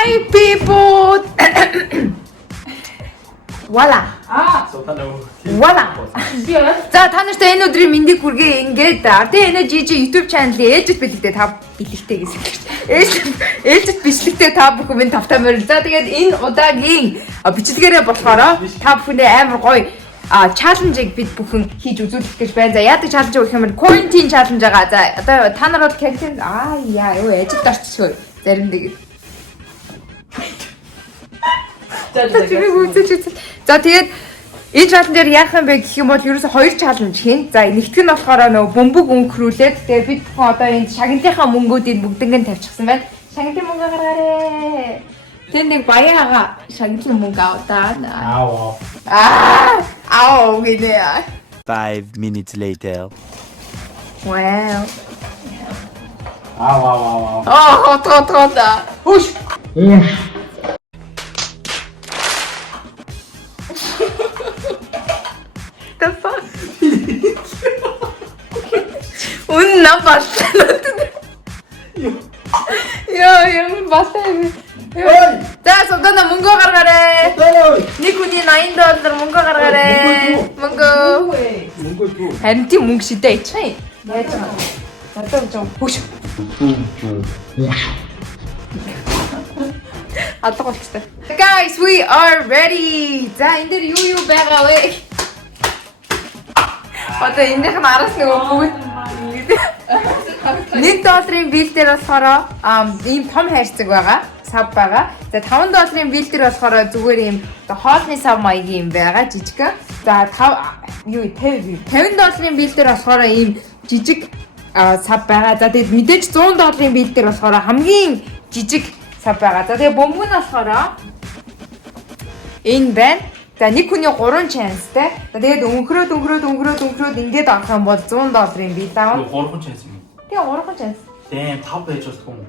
Hi people. Voila. Voila. За та нартай энэ өдрийн мэндийг хүргэе. Ингээд Ardын Energy YouTube channel-ийн ээлжид бэлэгтэй та бэлэгтэй гэсэн үг шүү дээ. Ээлжид бичлэгтэй та бүхэн минь тавтамаар. За тэгээд энэ удаагийн бичлэгээрээ болохоор та бүхэндээ амар гоё challenge-ыг бид бүхэн хийж үзүүлэх гэж байна. За яадаг challenge гэх юм бол quarantine challenge байгаа. За одоо та нар бол quarantine яа юу ажилд орчихгүй заримдаа. За тэгээд энэ challenge-ээр яах юм бэ гэх юм бол ерөөсө хоёр challenge хийн. За нэгтгэх нь болохоор нөгөө бөмбөг өнгөрүүлээд тэгээд бид бүхэн одоо энэ шагналынхаа мөнгүүдийг бүгднгэн тавьчихсан байна. Шагналын мөнгө гаргаарэ. Тэг нэг баяага шагналын мөнгө аваа. Аав гинэ. 5 minutes later. Wow. Хот. Хуш. The fuck? Унна басна. Ямар басна. За содона мөнгө гаргаарэ. Нэг хүний $80 мөнгө гаргаарэ. Мөнгө. Харин тийм мөнгө шидэ ичхээ. Яаж байгаа. Одоо жоо хөш. Атгуулчихсан. Guys, we are ready. За энэ дэр юу байгаа вэ? Одоо энийх нь араас нэг бүгд $1 бийл дээр болохоор ийм том хайрцаг байгаа. Сав байгаа. За $5 бийл дээр болохоор зүгээр ийм хоолны сав маягийн юм байгаа жижиг. За $50 бийл дээр болохоор ийм жижиг сав байгаа. За тэгээд мэдээж $100 бийл дээр болохоор хамгийн жижиг сав байгаа. За тэгээд бөмбөг нь болохоор энэ байна. За нэг хүний 3 chance-тэй. За тэгээд өнхрөөд ингээд авах юм бол $100 бийл даа. 3 chance юм. Тэгээ 3 chance. Тийм 5 байж болтгүй юм.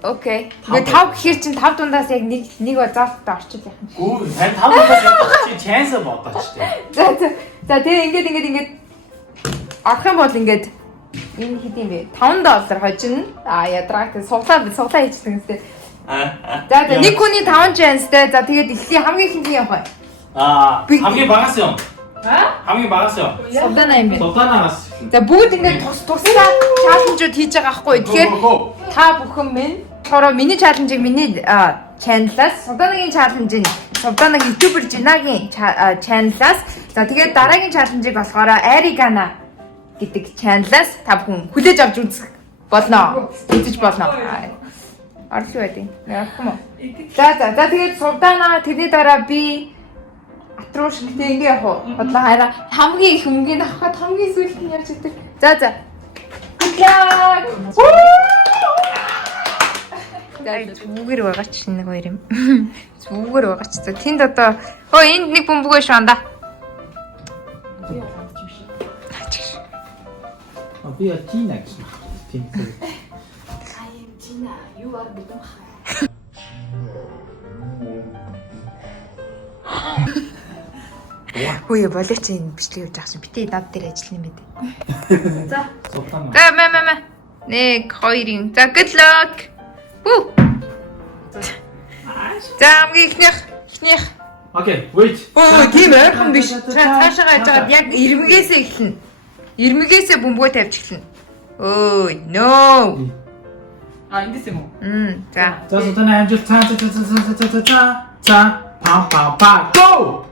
Окей. Тэгээ 5 гэхэр чинь 5 дундаас яг нэг заалттай орчил яах юм. Гүү, тань 5 дундаас явах чи chance бодооч тээ. За тэгээ ингээд авах юм бол ингээд энэ хэдийн бэ? $5 хожино. Ядрагт суглаа хийчихсэн гэсэн. За нэг хүний 5 chance-тэй. За тэгээд эхлээ хамгийн ихний явах. хамгийн багаас юм. Хамгийн багаас юм. Содана юм бэ. Соданаас. За бүгд ингээд туслаа challenge-ууд хийж байгаа байхгүй. Тэгэхээр та бүхэн минь болохоор миний challenge-ыг миний channel-аас, Содонагийн challenge-ыг Содонаг YouTuber Жинагийн channel-аас, за тэгээд дараагийн challenge-ыг болохоор Arigana гэдэг channel-аас та бүхэн хүлээж авч үзэх болно. Үзэж болно. Орлоо байдیں۔ Яах юм. За тэгээд Содона тэрний дараа би Атрууш гэдэг ингэ явах уу? Бодлоо хараа хамгийн их мөнгөний авахад хамгийн сүүлд нь ярьж өгдөг. За. За зүгээр байгаа ч нэг хоёр юм. Зүгээр байгаа ч. Тэнд одоо энд нэг бөмбөг биш байна да. Би Тина гэж. Тин. I am Tina. You are Budum Khay. Хөөе болооч энэ бичлэг явж байгаа чинь битээ над дээр ажиллана юм бэ. За. Содана. За маа. 1 2. За good luck. За хамгийн ихнийх. Окей, wait. Тийм ойрхон биш. Цаашаа гажгаад яг ирмэгээсээ эхэлнэ. Ирмэгээсээ бөмбөгөө тавьж эхэлнэ. Өө, no. Эндээс юм уу? За. За Содана амжилт цаа. Па. Go!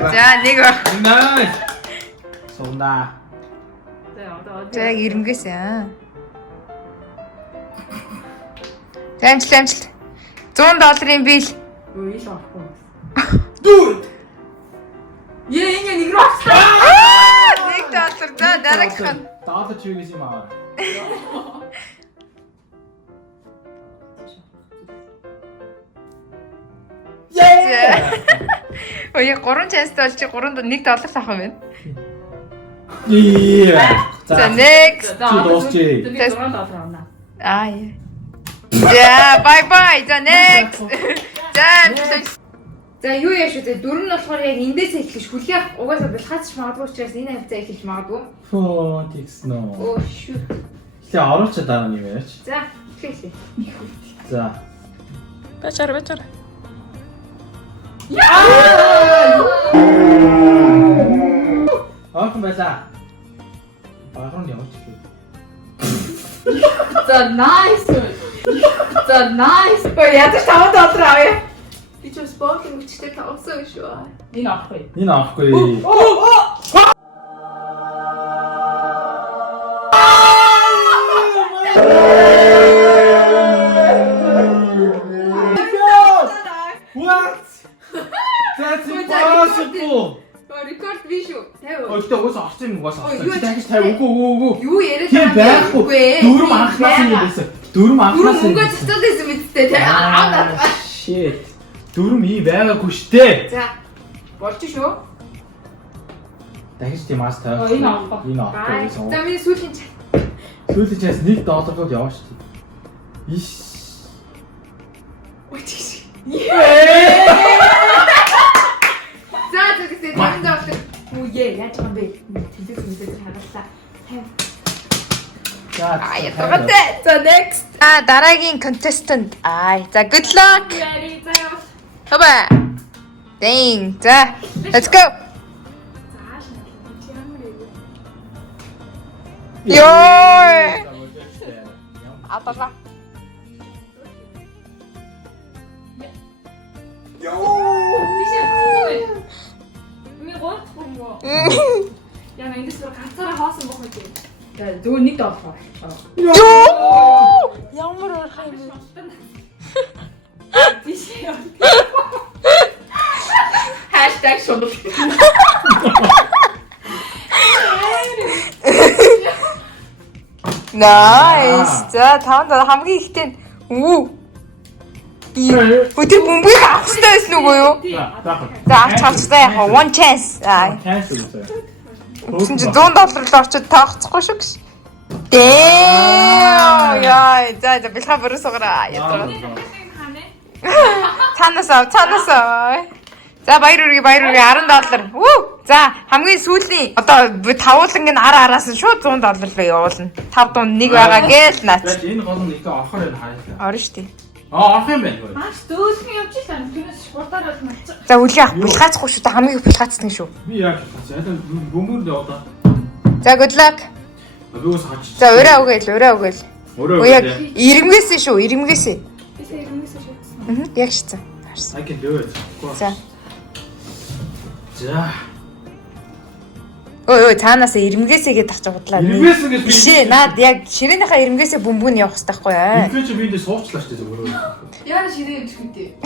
За нэг. Nice. Содана. За ирмэгээсээ. Амжилт. $100 бийл. Өө ил авахгүй. Dude. Энэ нэг рүү авсан. $1. За дараагийнх нь. Даалт чи гэж юм аа. Ой 3 chance-тэй болж $3 $1 авах юм байна. За next. дуусчи. Тэгээд $100 авна. Яа. За bye. За next. За юу яаш вэ? Дөрөв нь болохоор яг эндээс эхлэж хүлээх угаасаа бэлхаач магадгүй учраас энэ хавцаа эхэлж магадгүй. Фоо тикс нөө. Оо shoot. Тэгээ оруулч дараа нь юм яриач. За эхлэе. За. Бачаарай. Аахан байлаа. Багрын явж гээ. За nice. За nice. Ядаж $5 авъя. Би ч спортын хүчтэй тавсан шүү. Энэ авахгүй. What? That's impossible. Рекорд биш үү? 50. Өөдөө орсон юм уу? юу Дахиж 50 үгүй. Юу яриад Тийм байхгүй. Дөрөв анхнаас юм байсан. Дөрөв анхнаас юм. Мөнгө цэцэлсэн байсан мэдтэй тий. Shit. Дөрөв ий байгаагүй штэ. За. Болж шүү. Дахиж тийм аас тавих. Энэ авах. Энэ авах. За миний сүүлийн Сүүлийн чаас $1 яваа штэ. Иш. За тэгсээ $50. Үе яаж байгаа юм бэ? Телевиз мэдээ харууллаа. Ятгатай. За next. Дараагийн contestant. За good luck. Яри заяа. Хоба. Dang. За let's go. Ёй. Атала. Миний гол юм. Яна эндээс бүр ганцаараа хоосон бох үү? Зөв $1 авах. Ёо! Ямар орох юм бэ? Биш яа. #шунал. Nice. За $5 хамгийн ихтэй нь. Өдөр бөмбөг авах хэрэгтэй байсан уу юу? За авчихсан яг one chance. Cancel заяа. Үгүй $100 л орчод тооцохгүй шүү гэж. Damn. Яа, за бэлха бүрсгээраа. Цаанасаа. За баяр үргээ $10. За хамгийн сүүлийн одоо тавууланг нь араас нь шууд $100 руу явуулна. 5 дунд нэг байгаа гээл наач. Энэ гол нь ихтэй орохоор энэ хаалаа. Орно штий. Орох юм байна. Маш дөөсгөн явж илаа. Түүнээс спортоор бол малчих. За үлээ ах бэлхаацгүй шүү. Та хамгийн их бэлхаацсан шүү. Би яг хэлсэн. Бөмбөнд одоо. За good luck. Бөөс хаач. За ураа үгээл. Өөрөө Яг ирэмгээсээ шүү. Ирэмгээсээ. Би сэрмээс шийдсэн. Яг шийдсэн. I can do it. За. За. Ой цаанаасаа ирэмгээсээ гээд тахчих бодлаа. Ирмээс ингэж Биш ээ. Наад яг ширээнийхээ ирэмгээсээ бөмбөг нь явах хэрэгтэй байхгүй аа. Ирмээ чи биэндээ суучлаа штэ зөв өөрөө. Яа ширээ юм шигтэй.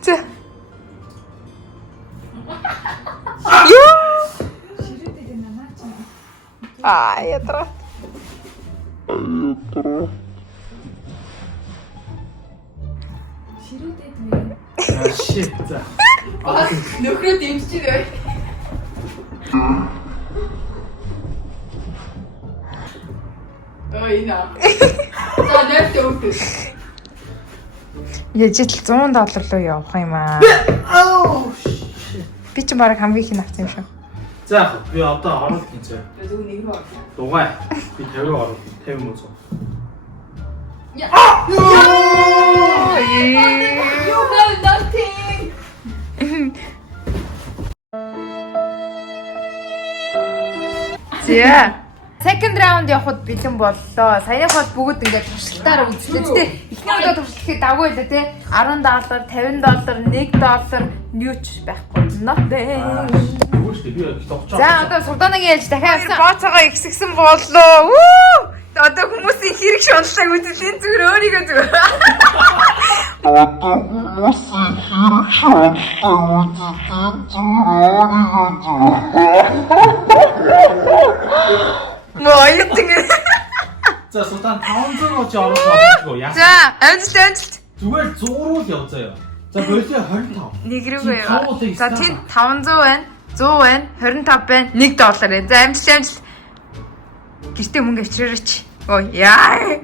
За. Ёо! Ширээтэй дээ намаа чи. Ятра. Ширээтэй дээ. Shit. За. Нөхрөө дэмжиж дээ. Ина. За нэвт өгдөө. Яжил $100 руу явах юм аа. Би ч баг хамгийн их нь авсан юм шүү. За яг би одоо орох юм зэ. Зөв нэг рүү ор. Дугай. Би 50 руу орох. 50 мөн зөө. You have nothing. За. Second round явахд бэлэн боллоо. Саяхад бүгд ингээд туршилтаараа үзлээ. Тэ эхний удаа туршилтыг давгүй байлаа те. $10, $50, $1 ньюч байхгүй. Nothing. Үгүй би тогтцоо. За одоо Султанагийн ээлж дахиад бооцоогоо ихсгсэн боллоо. Вүү! Одоо хүмүүсийн хэрэг шунлаг үзэл энэ зүгээр өөрийгөө зүгээр. Ноётинг. За Султан 500 ч орох боломжгүй. Яа. За, амжилт. Зүгээр 100 руу л яв заяа. За болио 25. Нэг рүүгээ яваа. За тэнд 500 байна, 100 байна, 25 байна, $1 байна. За амжилт. Гэртээ мөнгө авчираач. Ой яа.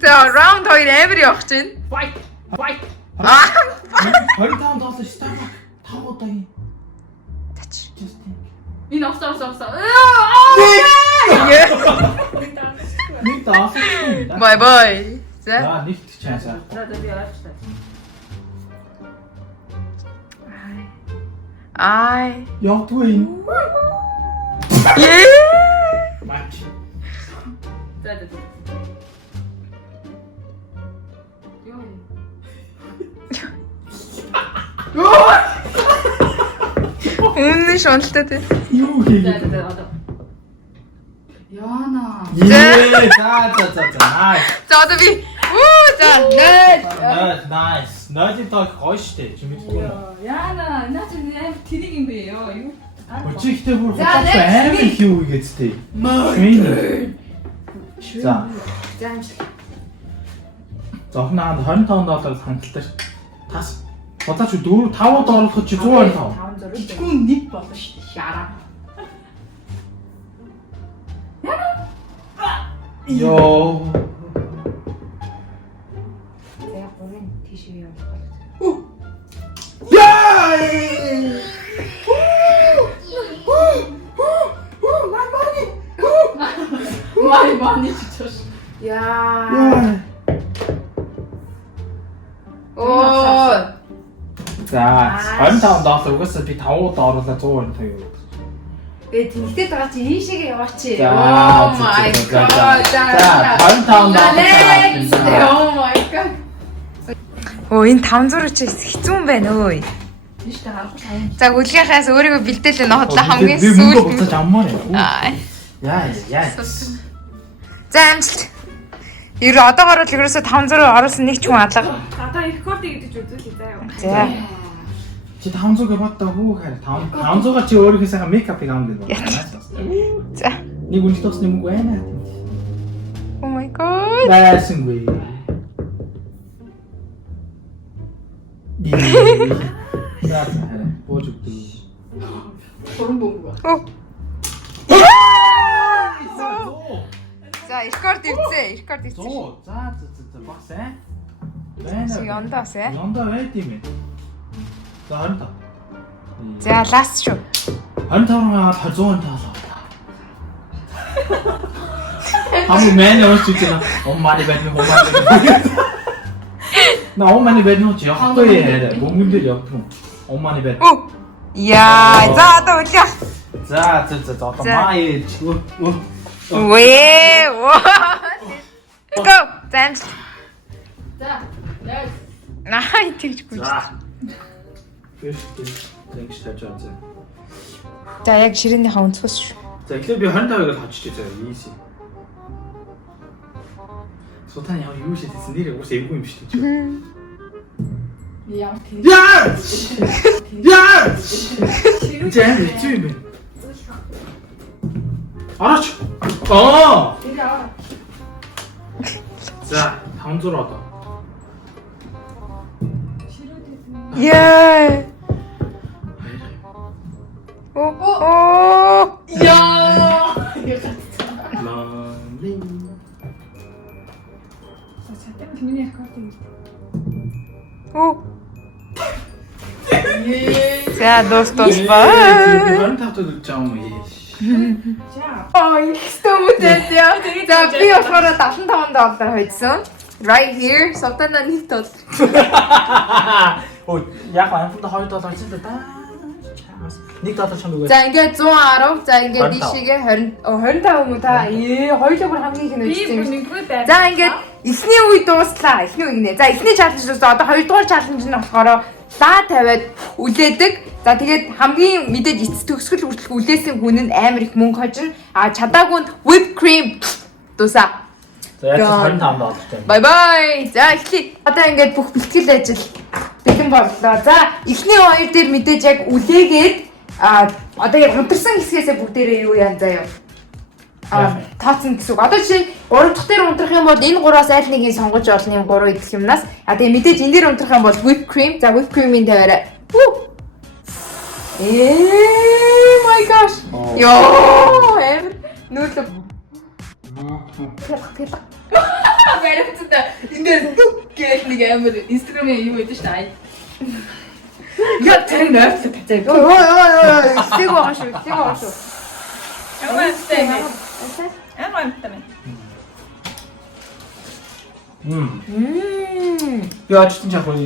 За раунд 2 эвэр явах чинь. Fight. $25 Starbucks 5 удаагийн. Тач. Энэ авсаа. Нэг даасан юм да. Бай бай. За. За нэг чаасаа. За би яачлаа. Ай. Явдгүй юм. Е. Мач. За. Үнэн шуналтай тий. Юу хийх? Одоо. Яна. За. Nice. За одоо би за 0. Nice. Ноёдын тоо гоё штэ. Чи мэдгүй юм. Яна, наач амар тэрийг юм бэ ёо. Юу? Өчигтэй бүр За, хутагтай next. амар их юу гэжтэй. За. Зохноод 25 доллар хангалттай ш. Тас. Одоо чи 4 5-д оруулахад чи 125. Жижиггүй нэг болно шүү дээ. Шараа. Йоо. За гурван тийш явах. Яй! Мани чичош. Яа. Оо. За, 25 доллар угаасаа би 5-д оруулаад 125 юу. Тэнхтэй байгаа чи ийшээгээ яваач. За, Oh my god. За, 25 доллар. Oh my god. Оо энэ 500 чи хэцүү юм байна өө. Тийштэй харахгүй сайн. За гүлгийнхаас өөрийгөө бэлдээлээ нотлоо хамгийн Би мөнгө сүүл. буцаж аммаар юм. Аа. Яа. За амжилт. Ер одоогоор л ерөөсө 500 оруулсан нэг ч хүн алга. Одоо рекордыг идэж үзүүлээ заа. За. Чи 500-г баттаа хүү хайр 500-аар чи өөрийнхөө сайхан мейкапыг аамдаг байна. За. Нэг үлдэх тосны мөнгө байна. Oh my god. Байсангүй. За, бууж өгдөг. Гурван бөмбөг. Оо. За, рекорд ивцээ. Рекорд ивцээ. 100. За, бас ээ. Байна. Чи яндаас ээ? Яндаа байт юм ээ. За, 25. За, ласт шүү. 25-аар 100 таалаа. Хамгийн мэн өчиг чинь 엄마니 бэдний 엄마니. На 엄마니 бэдний ч явахгүй яа. Бөмбөг дээр явдаг. 엄마니 бэд. Оо. Яа, за одоо үлээ. За, одоо маа ч. Вэ. Go. Dance. За. Яа. Наа, тэгж гүйж. За. Биш. Тэгж тавьж байгаа. За, яг ширээнийхээ өнцгөөс шүү. За, эхлээд би 25-ыг хожчих заа. Easy. Сутан яа юу шийдсэн нэр уус эвгүй юм шүү дээ. Яа тийм. Яа! Жаа, чи юм бэ? Араач. Аа! Тэр яа. За, 500 одоо. Яа. Оо. Яа. Лонли. Сатан миний рекордыг. Оо. За, дуус бай. 25-д үлж байгаа юм ээ. Oh, инстэмэтэй яа. За, би болохоор 75 доллар хоцсон. Right here. Сотана нэг тол. Оо, яг амфунд 2 доллар ч дээ. $1 чам үгүй. За, ингээд 110. За, ингээд дишигээ 25 юм уу та? Хоёулаа бүр хамгийн их нь Би үзсэн бүр юм. нэггүй байна. За, ингээд эхний үе дууслаа. Эхний үе гинэ. За, эхний чаленж дуусаа. Одоо хоёрдугаар чаленж нь болохоор лаа тавиад үлээдэг. За, тэгээд хамгийн мэдээд эцэс төгсгөл хүртэл үлээсэн хүн нь амар их мөнгө хожно. А чадаагүй нь whipped cream дуусаа. За, яг $25 Бай бай. За, эхлэе. Одоо ингээд бүх бэлтгэл ажил бэлэн боллоо. За, эхний хоёр дээр мэдээж яг үлээгээд одоо яг унтарсан хэсгээсээ бүгдээрээ юу яан заяа. Тооцсон гэсэн үг. Одоо жишээ 3 дахь дээр унтрах юм бол энэ гураас аль нэгийг сонгож олно юм 3 идэх юмнаас. Тэгээ мэдээж энэ дээр унтрах юм бол whipped cream. За, whipped cream-ийн тавиараа. My gosh. Йоо, нүүлээ. Баримттай энэ дээр гэх нэг амар инстаграмын юу гэдэг шүү дээ. Яг тэр нойрсоо тацаа. Ой. Стиг байгаа шүү. Стиг байгаа шүү. Ямар амттай юм бэ? Ямар амттай юм? Я очсон чах уу.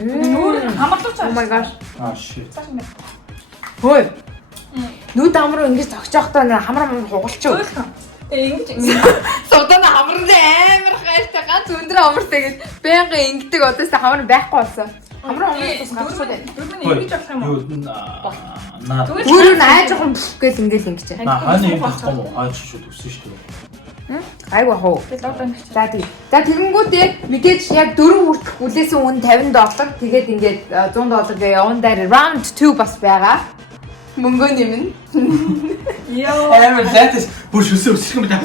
Нүүр хамаарлууч Oh my gosh. Ah shit. Хөөе. Нүд амруу ингэж зогсож байхдаа нэр хамар хугалчих. Ингэж Содон хамраа амар хайртай ганц өндөр амартай гэж байнга ингэдэг одоос хамар байхгүй болсон. Хамар амраас гарчгүй дээ. дөрмөн ингэж болох юм уу? Юу наа. Өөрөө нь айж жоохон гэл ингээл ингэж. Хааны юм болохгүй мó хаач шүү төгсөн шүү дээ. Айгу хоо. Би логоо нэг чи. За тий. За тэгэнгүүтээ мэдээж яг 4 хүртэх үлээсэн үн $50. Тэгээд ингээд $100 гээ яван дээр round 2 бас байгаа. Мөнгө нэмнэ. Йоо. Амар зайтас бүр шүсээ өсөх юм даа.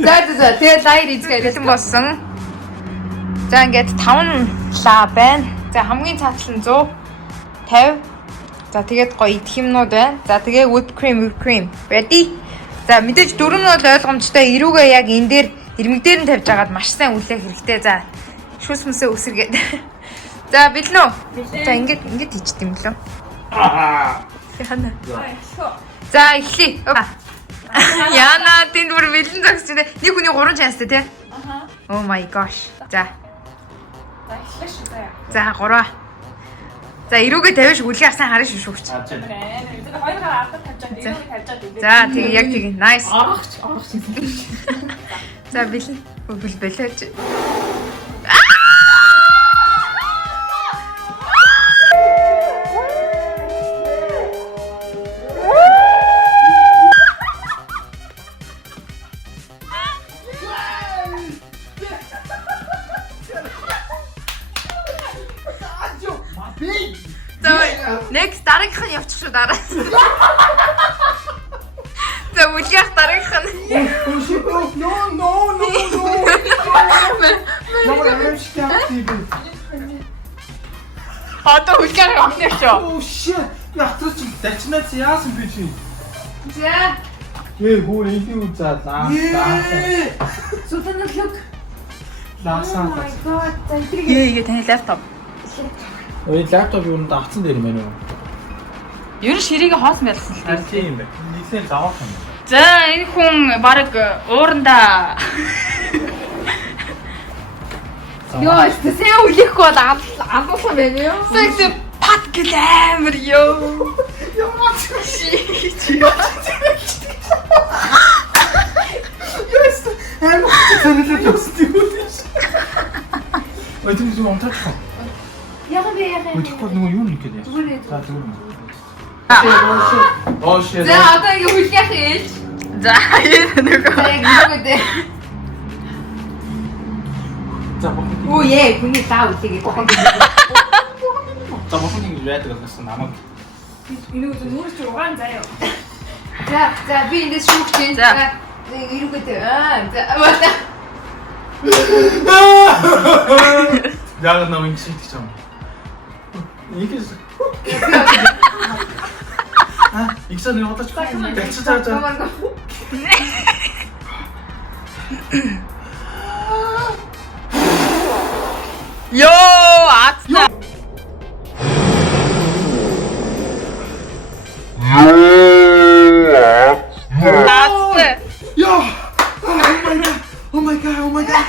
За тэгээд лайр изгээ хэлэн болсон. За ингээд 5 лаа байна. За хамгийн цаатлан 150. За тэгээд гоё идэх юмнууд байна. За тэгээ whipped cream. Ready? За мэдээж дөрөв нь бол ойлгомжтой. Ирүүгээ яг энэ дээр ирмэг дээр нь тавьж агаад маш сайн үлээх хэрэгтэй. За шүс мүсээ үсэргээд. За бэлэн үү? За ингээд хийчихдээ юм лөө. Яна. За эхлэе. Яна тэнд бүр бэлэн зогсож байна. Нэг хүний 3 чанстай тий. Аха. Oh my gosh. За За эхлэш шүү заяа. за 3. За ирүүгээ тавьж үлээ сайн харна шүү шүүгч. Тэр хоёр гараа ардаа тавьчаад ирүүг тавьчаад ирээ. За тэгээ яг тэгээ nice. Аргач юм. За бэлэн. Бэлээч. Next дараагийнх нь явчих шүү дараа. За үлгэх дараагийнх нь. No. Одоо үлгэх явах шүү. Oh shit. Яатраа чи дачнаач яасан бэ чи? За Хөө энэ юу за лаа. Султан look. Лаасан. God. За игээ таны лаптоп. Ой лаптоп юу нэ авцсан дээр юм байна уу? Ер нь ширээгээ хоос мэлсэн л Харин тийм байна. Нийлээ завах юм. За энэ хүн баг уурандаа. Йоо, тэсээ үлэхгүй бол алуулсан байна юу? Секси пат гэл амар ёо. Яа чи. Yes. Амар сонирхолтой төстэй үү? Ой тийм юм онтаж. Яг би. Өдөртөө нөгөө юу нэг гэдэг. За зүгээр. Oh shit. За одоо ингэ хүлээх ээлж. За нөгөө. Яг ингэдэ. За бохоо. Оо яа, хүний таа үлээгээ бохоо. За бохоо ингэ яадаг гэсэн намайг. Энэ үгүй нүүр чи угаан заяа. За би эндээс шүүх чинь. За ирүүгээ. За аваа. Яг намайг шийдэж байгаа юм. Ингээс. Ихсэн нэг удаач бэлчээ цаажаа. Йоо, атна. Атна. Яа. Oh my god.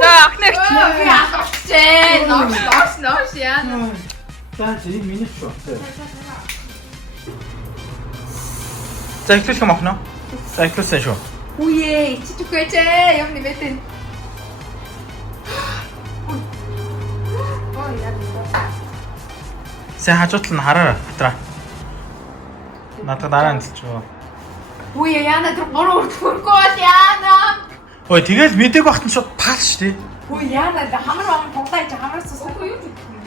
За ахнагч. Би ахчихжээ. Нош яа. За чи миний шүү. За ихлэх юм ахна. За ихлэсэн шүү. Үе, ичиж үхэж юм нэмэтэн. Ой, яа. Сэ хажуутлал нь хараа хатраа. Надад дараа нь хэлчихв. Үе, яна тэр гурав хүрхгүй бол яана. Ой тэгэл мэдээг багт нь шууд пас шүү дээ. Үе, яна хамар тоглож хамараас Үгүй юу?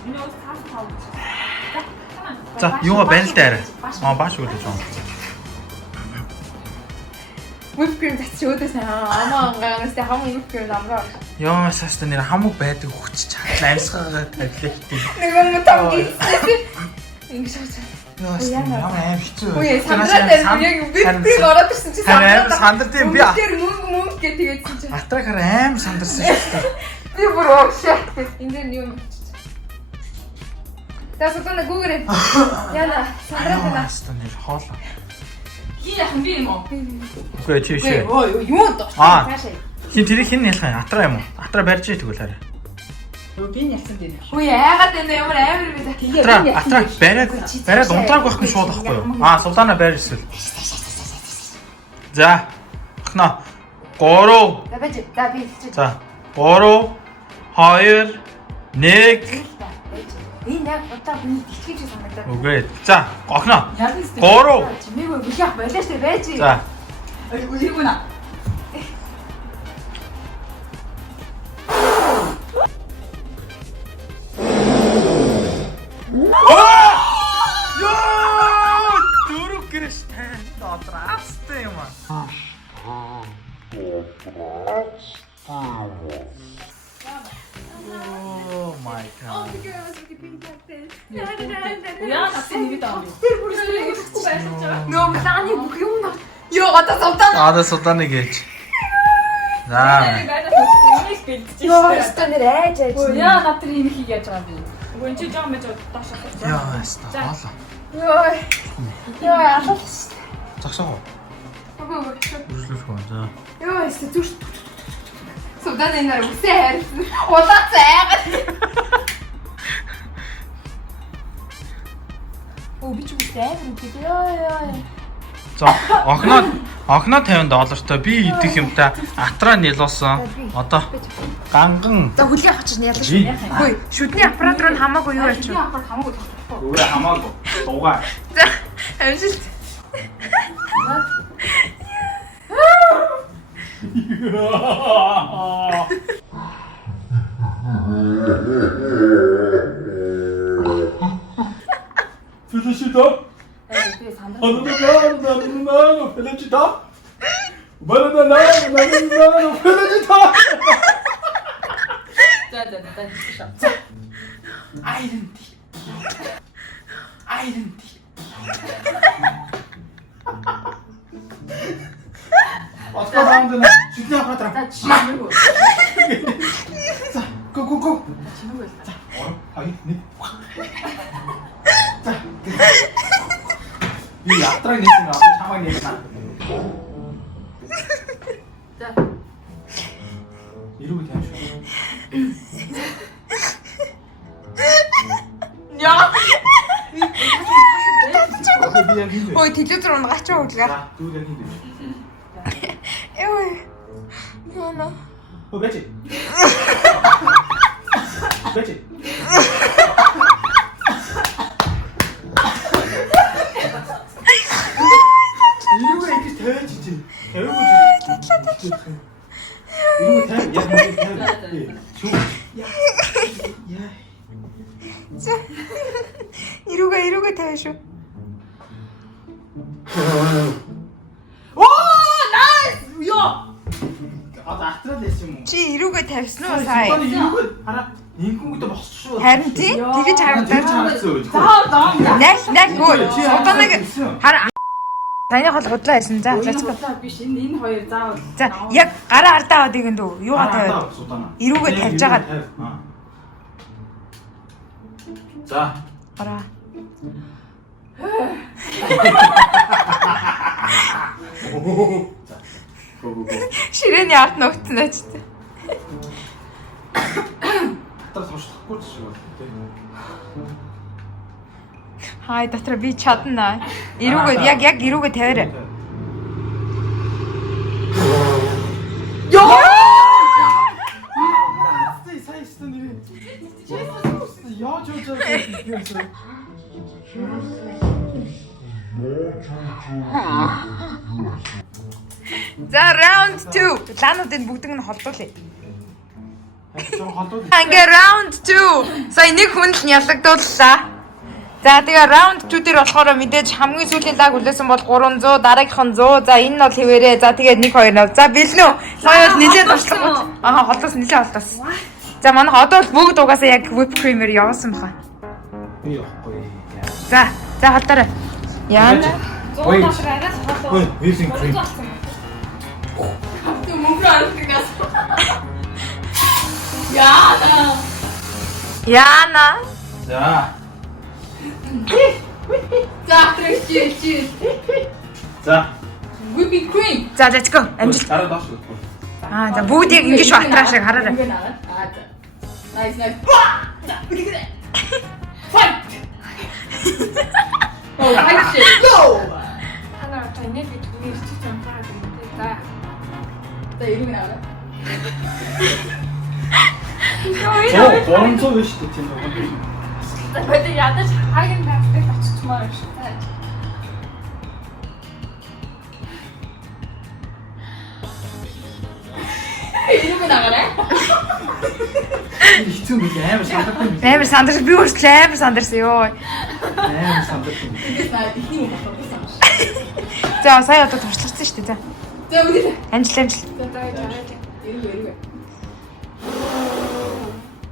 Энэ бол тав. За юугаа байна л дээ. Бааш үлээж байгаа. whipped cream татчих өөдөөс амаа ангаараас хам whipped cream амраа. Яа саста нэр хамаг байдаг хүч чад амьсгаагаа тавилаа гэдэг. Нэг юм тав гисээ. Ингэж шууд. Ямар аим хэцүү. Үе сандраад байна. Яг бэлтгэл ороод ирсэн чи сандраад. Сандар тийм би. Тэр мөнгө гэж тэгээдсэн чи. Атрахаар аим сандарсан шүү дээ. Би бүр оошаа. Энд дээр юу юм. Тасгана гүүгэрээ. Яна сандраад байна. Астан нэр хоол. Хин яхан би юм уу? Үгүй чи шээ. Юу доо. Цаашаа. Хин тэрийг хин ялах юм? Атра юм уу? Атра барьж тэгвэл хараа. Би ялсан дээ. Үе яагаад энэ ямар амар бэ? Тэгээ Атра бариад унтрааг байх юм шууд ахгүй юу? Султана барь эсвэл. За. Ахна. 3. За бэж. За би хэлчих. За. 3 2 1 Энэ яг удаа миний итгэж санагдаад. Үгүй. За, огно. 3. Чимээгүй бүхийх болооч тэ байж. За. Үгүй нэ. Ёо! Дөрөв гэрш тань дотрацтай юм аа. Oh my god. Яа натын нэг даа. Тэр бүр сэтгэхгүй байсан ч. Нөө планы бүх юм ба. Ёо одоо савтаа. Ада султаны гэж. За. Ёо станер айж айж. Яа натын юм хийх яаж байгаа юм бэ? Үгүй чи жоо мэж таашаа. Яа, яста. Хоолоо. Ёо. Ёо алаас. Загсаа. Үгүй. Үргэлжлүүлэх үү. За. Ёо яста зүш. Савтаа нэр үсээ хайрсан. Удаа цайгаад. Оо би ч үсээ хайрсан. Ёо. За, окно $50 би идэх юмтай атра нэлоосон. Одоо ганган. За хүлээ авчих нь ялах шүү. Хөөе, шүдний аппарат руу хамаагүй юу ачив. Хамаагүй. Үгүй хамаагүй. Дугаа. За, амжилт. Фэлэшидо. Наано фэлэшидо. Барана фэлэшидо. За. Айдэнти. Отгоо раунд шүтний аппарат. Чимээгүй. За, го. Чимээгүй. За, 3 2 1. За. 이 앞드라이 내시면 앞에 차만 내시나. За. 이러고 대하셔. Яа. 미안 힘들. Ой, телевизор унгач өглөө. 자, 두대 힘들. Ой. Яна. 배치. 배치. 이러고 이렇게 대야지. 대우고 지. 이러고 대. 야, 줘. 야. 이러고 대셔. 오, 나이스. 야. 나 아트라데스 뭐. Чи 이러고 тавьсан уу сая? 이러고 알아. 인공부터 막 쑤. Харин тий? Тэгэж харагдаж. За. Нах хөө. Суданаг хараа. Таны хол худлаа байсан. За, let's go. Биш энэ хоёр заавал. За, яг гараа ардаа аваад игэндүү. Юугаа тавиад? Ирүүгээ тавьж агаад. За. Гараа. Ширээний ард ногцсон ач. 따라 더시고 치고. Хай дотроо би чадна. Ирүүгээ яг ирүүгээ тавиарай. Ёо! 사이스던 일이. 야, 저. За round 2. Лаануудын бүгдийг нь холдуулъя. 좀 한도. Ингээ round 2. Сая нэг хүн л ялагдууллаа. За тэгээ round 2 дээр болохоор мэдээж хамгийн сүүлийн даг хүлээсэн бол 300, дараагийнх нь 100. За энэ нь бол хэвээрээ. За тэгээд 1 2 нав. За бэлнэ үү? Сая бол нэлээд болчихсон. Холдсон, нэлээд холдсон. За манайх одоо бол бүгд угаасаа яг whipped cream-ээр явуулсан баха. ахгүй байхгүй. За холдорой. Яана. Wait. Зуунаас арай Wait, whipping cream. Ты мөнгө авчихгаас. Яна. Яана. За. За, чи. За. Whipping cream. За let's go. Амжилт. Дараа доош гэх. За бүгдийг ингэж батраа шиг хараарай. За. Nice. За, үгүй. Fight. Oh, fight. Go. Ханаа таны бид түгээр чи чамтаа гэдэг. За. За, ирэх наа. Боронцоо биш үү тийм үү? Бид ядаж хагийн тавтай очичмаар шүү. Ирэх наа. Хэцүү мэл амар сандарсан юм. Амар сандарс би өөрсдөө амар сандарсан ёо. Амар сандарсан. Бид наа ихний болох байсан. За сая одоо туршлагацсан шүү дээ. За. За, үгүй. Амжилт. За, ирэх.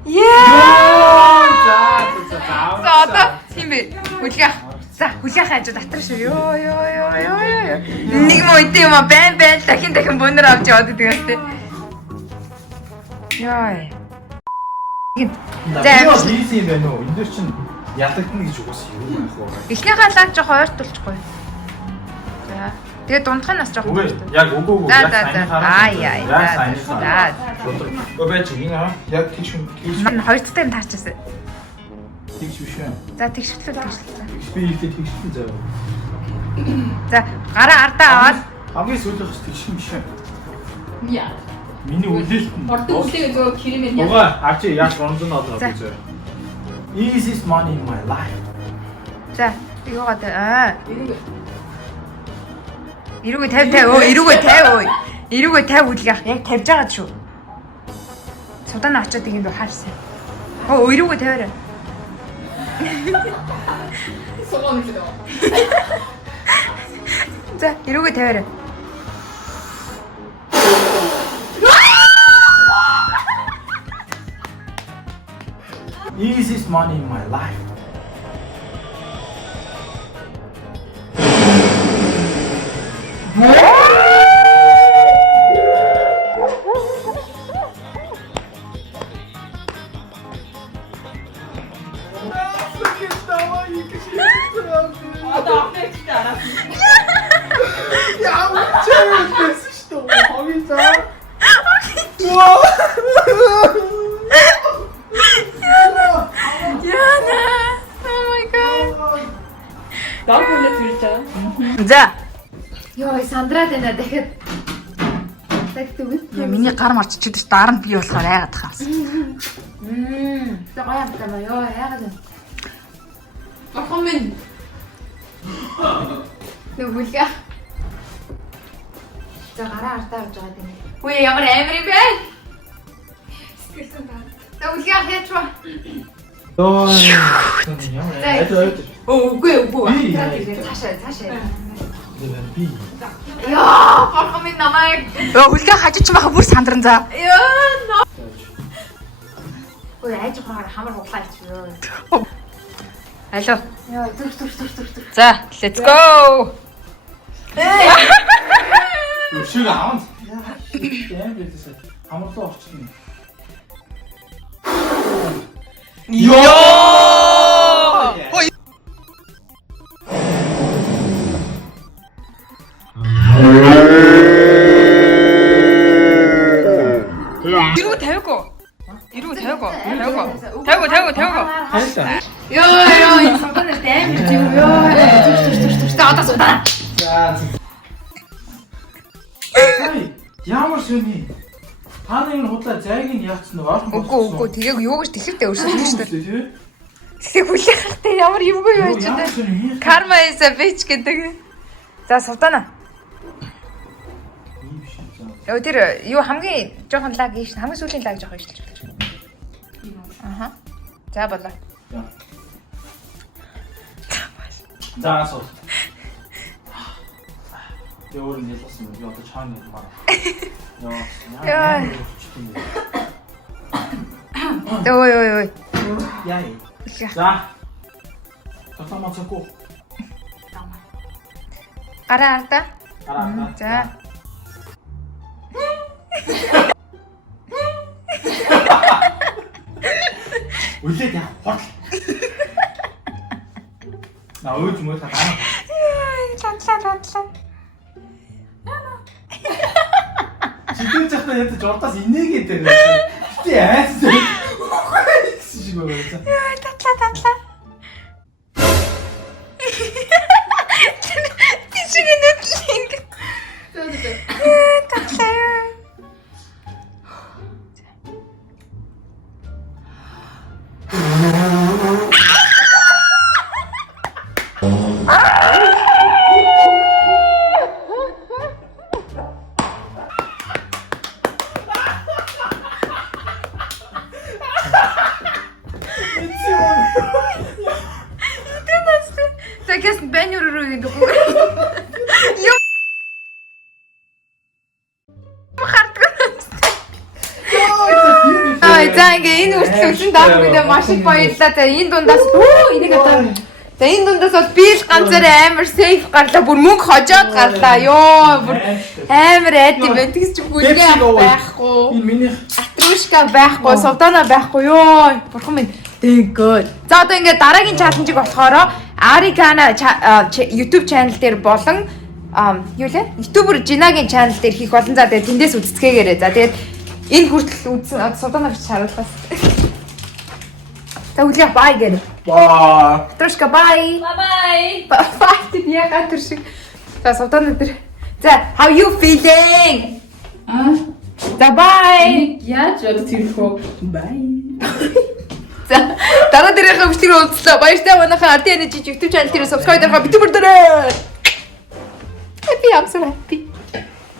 Яа. За. За одоо тийм бэ. Хүлгээ. За хүлээх хажуу дотор шүү. Ёо. Нэг мөйд юм аа байн дахин бөөнөр авч яваад идэгээс тээ. Яа. За хийсэн юм байна уу? Энд дээр чинь ядагдана гэж угсаа юу байх вэ? Эхнийхээ лаг жоох ойртуулчихгүй. За. Тэгээ дундхай нас жоох. Үгүй яг үгүй За. яг Аа. За. Обеч гинэ яг тийш Мань хоёр дахь юм таарчаасан. тийш биш үү? За тэгшгэлээ. Би ихтэй тийш зав. За гараа ардаа аваад Хамгийн сүүлийнх тийш юм биш үү? Яа. Миний үлээлт нь. Ордог үлээ зөв кремээр яа. Угаа авчи яг бронзон одоо би зөө. Easiest money in my life. за юугаад Ирэх. эрүүгээ 50 өө эрүүгээ 50 үлгэх яг тавьж байгаа шүү. Судаан очоод игэнд хаарсан. Эрүүгээ 50-аа. Согоо мэдээ. За эрүүгээ 50-аа. Easiest money in my life. Одоо апдейт дараа. Ямар чанар байсан шүү дээ. Хогийн цаа. Яана. Oh my god. Дагуулж ирж. За. Йоо, сандраад байна дахиад. Яа миний гар марччихд ш дараа нь би болохоор айгаад хаас. За гаяа битаа ёо яагаад вэ? Ахын минь. Нүгүлээ. За гараа артаа авч байгаа юм. Үгүй ямар амир юм бэ? Сэтгэлсэн таа. Нүгүлээ хээчва. Оо. Ямар. Үгүй. Цаашаа. Би. Яа, ахын минь намайг. Хүлгээ хажиж байгаа бүр сандран за. Яа. Ой, айж байгаа хамар хуглаач ёо. Алло. Яа, түр. За, let's go. Өшиг аав. Яа битээсээ. Хамарлаа орчихно. Тавиагүй. Хайла. Ёо, энэ судаан даймж юу ёо. Түр. Одоо судаан. За. Ямар шүний? Та нэг худлаа зайг нь яатсан уу? Үгүй. Тэгээ юу гэж тэхэртэй өрсөлдөн шүү дээ. дээ. Тэгээ хүлээх хэрэгтэй ямар юмгүй юу ч дээ. Karma is a bitch гэдэг. За судаана. Яа тэр юу хамгийн жоохон лаг ийш хамгийн сүүлийн лаг жоох ийш. Аха. За болоо. За асуу. Өөр нэг болсон юм. Одоо чаана юм байна. Яа. Ой. Яа. За. Татамацаку. Гараа ардаа. Гараа. За. Үлээд яах вэ? На өөж мөн та. Цаглаа. Чидэн захта янз журдаас инээгээд тэр. Тэ айс. Шиг байгаа. Яа, татлаа. Тишиг нэтлинг. Татлаа. Тэгээс бэнь өрөө гэдэг үү? Юм. За ингээ энэ үргэлжлүүлсэн даахгүйдээ маш их баярлалаа. За энэ дундаас энийг одоо за энэ дундаас бол би л ганцаараа амар сейф гарлаа. Бүр мөнгө хожоод гарлаа. Йоо бүр амар айд юм байна. Тэгс чи бүлгээ байхгүй. Энэ миний Атрушка байхгүй, Султана байхгүй. Йоо бурхан минь. Thank God. За одоо ингээ дараагийн чаленжийг болохоор Арикана YouTube channel дээр болон юу лээ? YouTuber Жинагийн channel дээр хийх болон за тэгээд тэндээс үздэцгээгээрэй. За тэгээд энэ хүртэл үзсэн Султана гэж харуулгаас. За үлээ бай гэнэ. баа. Трошка бай. Bye bye. Бай тийм ягаад тэр шиг. За Султана дээр. За how you feeling? За bye. Яаж одоо тэрхүү? Bye. За дараа дараагийн хөтлөөр уулзлаа. Баяртай манайхаа RTN YouTube channel дээр subscribe дарахаа битүү бүрдээрээ. Happy I'm so happy.